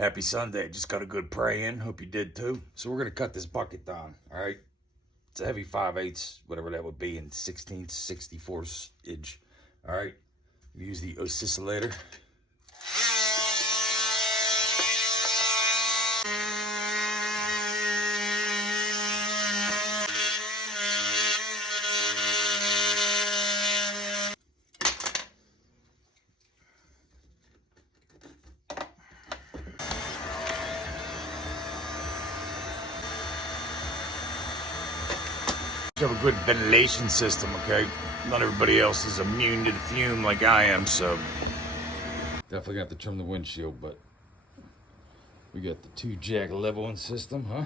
Happy Sunday. Just got a good pray in. Hope you did too. So we're going to cut this bucket down, all right? It's a heavy 5/8, whatever that would be, in 16th, 64th inch, all right? Use the ocicillator. Have a good ventilation system, okay? Not everybody else is immune to the fume like I am, so definitely got to trim the windshield, but we got the 2-jack leveling system, huh?